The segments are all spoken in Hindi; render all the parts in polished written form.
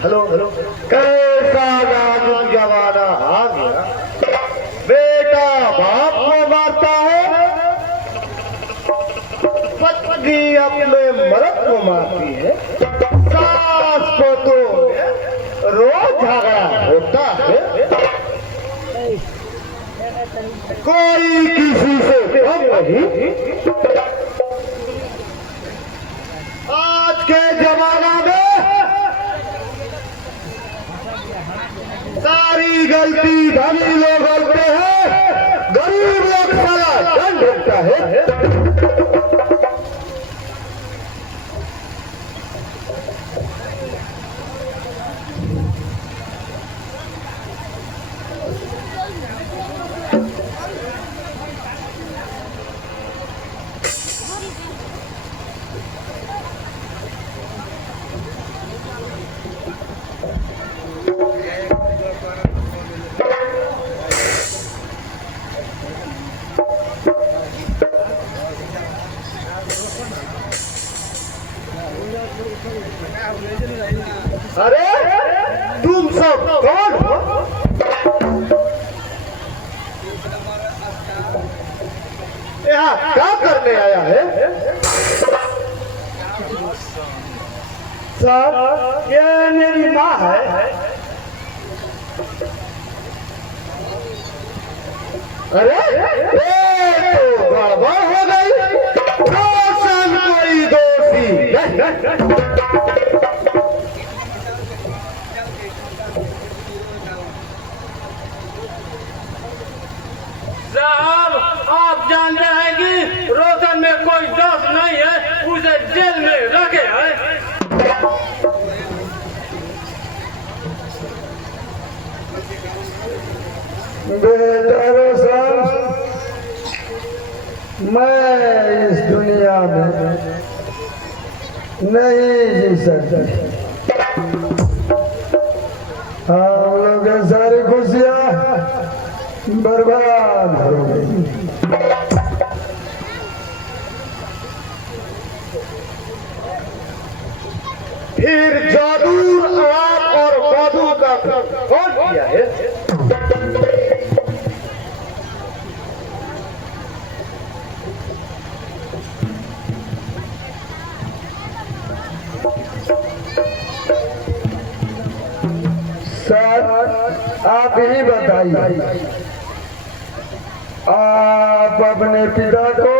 हेलो हेलो, कैसा नाजुक जमाना आ गया। बेटा बाप को मारता है, पत्नी अपने मर्द को मारती है, सास को तो रोज झगड़ा होता है, कोई किसी से कम नहीं। आज के जमाना में सारी गलती धनी लोग करते हैं, गरीब लोग सारा दंड ढूंढता है। अरे तुम सब कौन हो? यहाँ क्या करने आया है? सर, ये मेरी माँ है। अरे ये तो गड़बड़ हो गई, रोशन कोई दोषी नहीं। आप जानते हैं कि रोशन में कोई दोष नहीं है, उसे जेल में रखे हैं। बेटा रोशन, मैं इस दुनिया में नहीं जी सकता। हम लोग की सारी खुशियाँ बर्बाद हो गई। फिर जादू आप और जादू का कौन किया है? सर, आप ही बताइए, आप अपने पिता को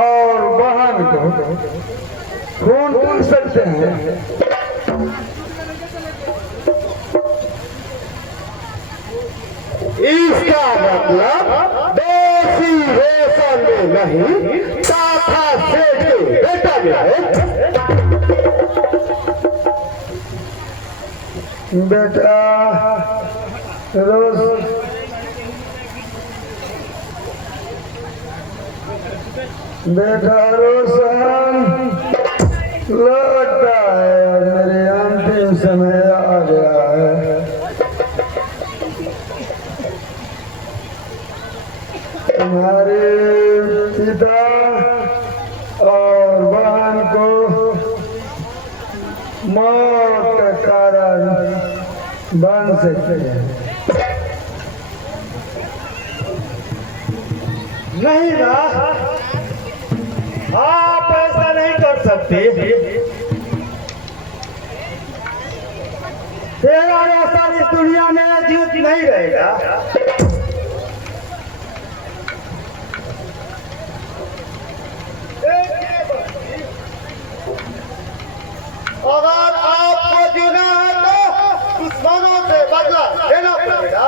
और बहन को खून पूछ सकते हैं? इसका मतलब दोषी रोशन में नहीं, ताथा सेठ के बेटा में है। बेटा रोज बेटा रोशन, लगता है मेरे अंतिम समय आ गया है। तुम्हारे पिता और बहन को मौत का कारण बन सकते हैं। नहीं ना, आप ऐसा नहीं कर सकते। तेरा रोशन इस दुनिया में जीवित नहीं रहेगा। अगर आपको जीना है तो दुश्मनों से बदला लेना पड़ेगा।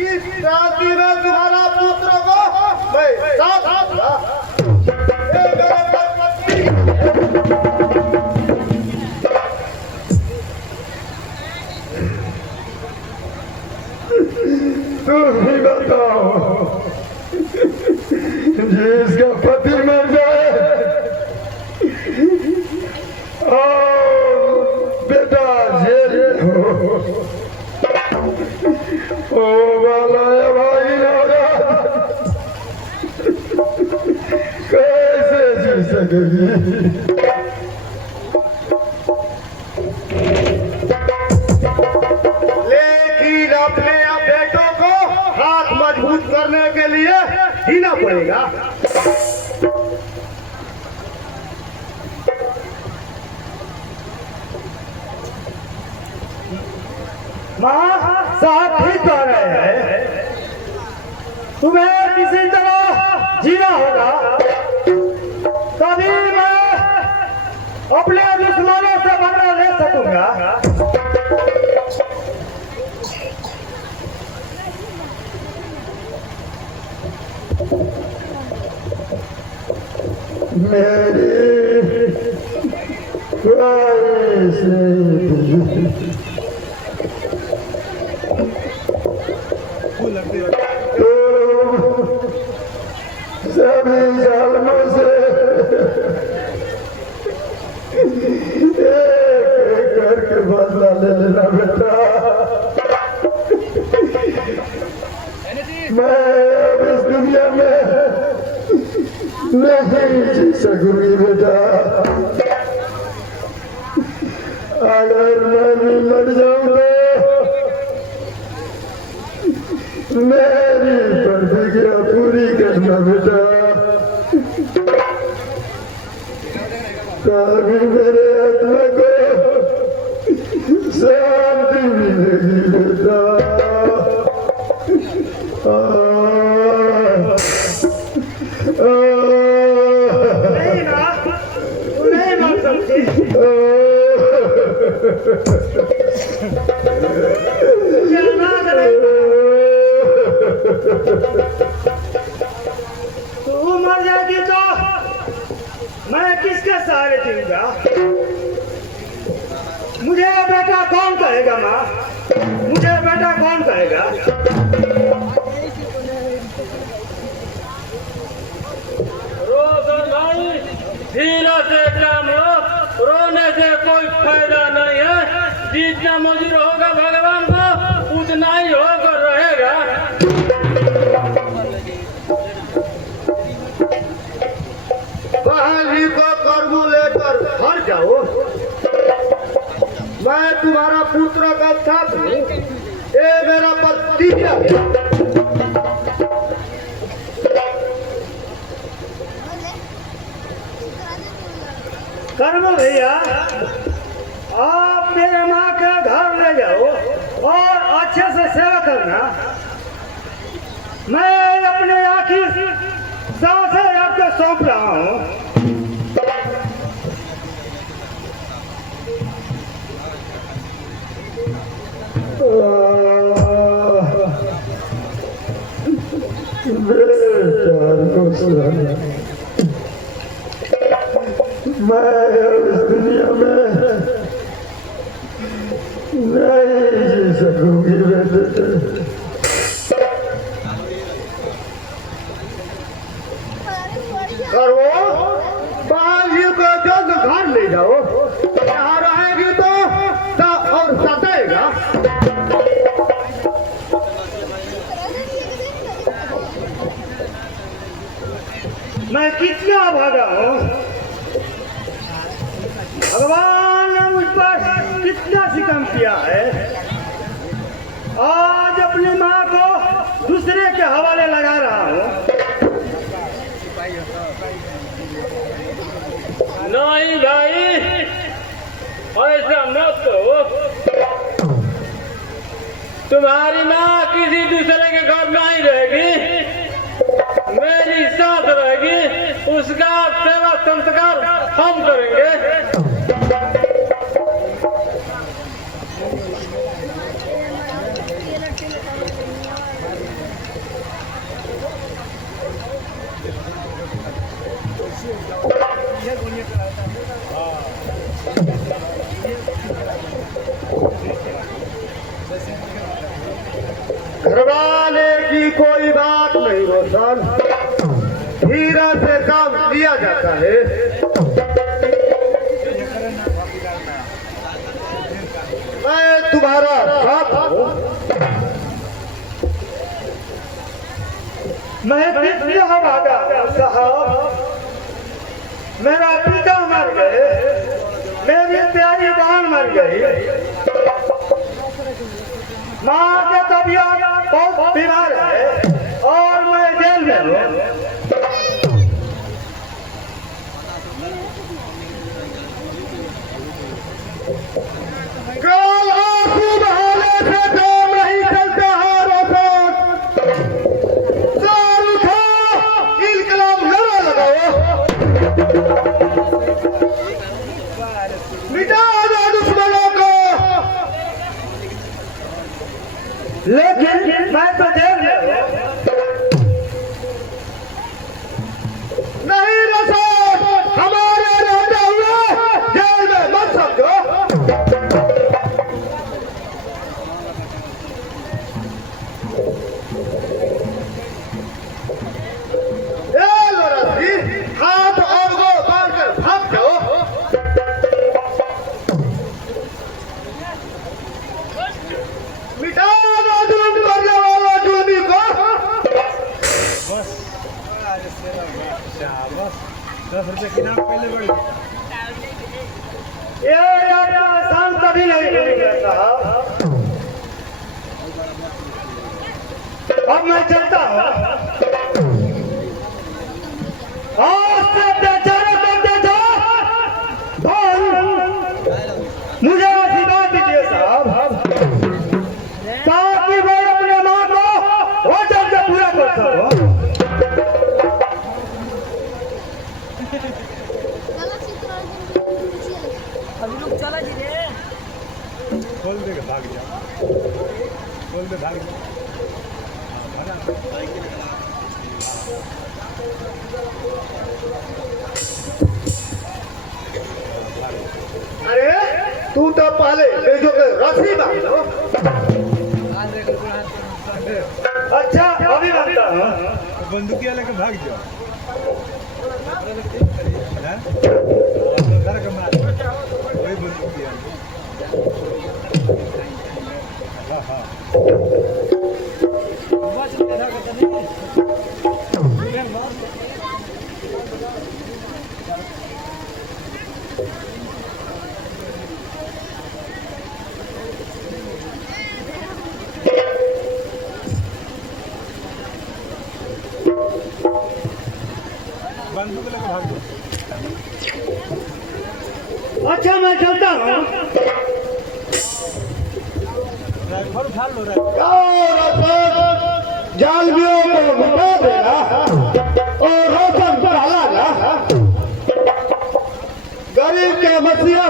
इस क्रांति में तुम्हारा पुत्र को मैं साथ दूंगा। तुम ही बताओ, जिसका पति मर जाए और बेटा जेल हो, ओ वाला भाई सकेगी। लेकिन अपने बेटों को हाथ मजबूत करने के लिए जीना पड़ेगा। माँ साहब ठीक कह रहे हैं, तुम्हें किसी तरह जीना होगा, तभी मैं अपने दुश्मनों से बदला ले सकूंगा। मेरी ख्वाहिश सभी जालमों से एक एक करके बदला ले लेना बेटा। मैं अब इस दुनिया में नहीं जी सकूंगी बेटा। अगर मैं भी मर जाऊं तो मेरी प्रतिज्ञा पूरी करना बेटा, तभी मेरे आत्मा को शांति मिलेगी बेटा। नहीं ना, नहीं मर सकती। तू मर जाएगी तो मैं किसके सहारे जीऊंगा? मुझे बेटा कौन कहेगा माँ? मुझे बेटा कौन कहेगा? रोशन भाई, धीरे से काम लो, रोने से कोई फायदा नहीं है। जितना मजूर होगा भगवान को उतना ही होकर रहेगा। बहाली को कर्म लेकर घर जाओ। मैं तुम्हारा पुत्र का साथ हूँ, ये मेरा प्रतिज्ञा है। कर्म भैया, आप मेरे माँ के घर ले जाओ और अच्छे से सेवा करना। मैं अपने आखिर सांसें आपको सौंप रहा हूँ। मैं इस दुनिया में नहीं जी सकूंगी बेटे। करो, बहाली को जल्द घर ले जाओ। यहाँ रहेगी तो और सताएगा। मैं कितना भागा हूँ, भगवान ने मुझ पर कितना सितम किया है। आज अपनी माँ को दूसरे के हवाले लगा रहा हूँ। नहीं भाई, ऐसा मत हो। तुम्हारी माँ किसी दूसरे के घर नहीं रहेगी, मेरी साथ रहेगी। उसका सेवा संस्कार हम करेंगे। घबराने की कोई बात नहीं रोशन, धीरे से काम लिया जाता है। मैं तुम्हारा साथ हूँ। मैं कितना भागा साहब, मेरा पिता मर गए, मेरी प्यारी बहन मर गई, माँ की तबीयत बहुत बीमार है और मैं जेल में हूँ। कल आंसू बहाने से काम नहीं चलता है रोशन। सर उठो, इनकलाब नारा लगाओ, मिटा दो दुश्मनों को। लेकिन मैं तो जेल में हूँ। नहीं रसूल, हमारे रहते हुए जेल में मत समझो। ए लड़ाई, हाथ और वो बांधकर भाग जाओ। मिटा दो जुल्म करने वाला जुल्मी को। ये आसान कभी नहीं मिलेगा साहब। अब मैं चलता हूँ। आज से बेचारे बनते जाओ। मुझे आशीर्वाद दीजिए साहब, ताकि मैं अपने माँ को वचन से पूरा कर सकूं। खोल दे भाग जा, खोल दे भाग जा। अरे तू तो पहले बेजो के रस्सी बांधो। अच्छा अभी बनता हूँ। बंदूकिया लेके भाग जाओ। वही बंदूकिया। बंदूक लेके भाग जाओ। अच्छा मैं चलता हूँ। राइफल उठा लो, राइफल। जालवियों को मिटा देना और रोशन पर हलाना, गरीब के मसीहा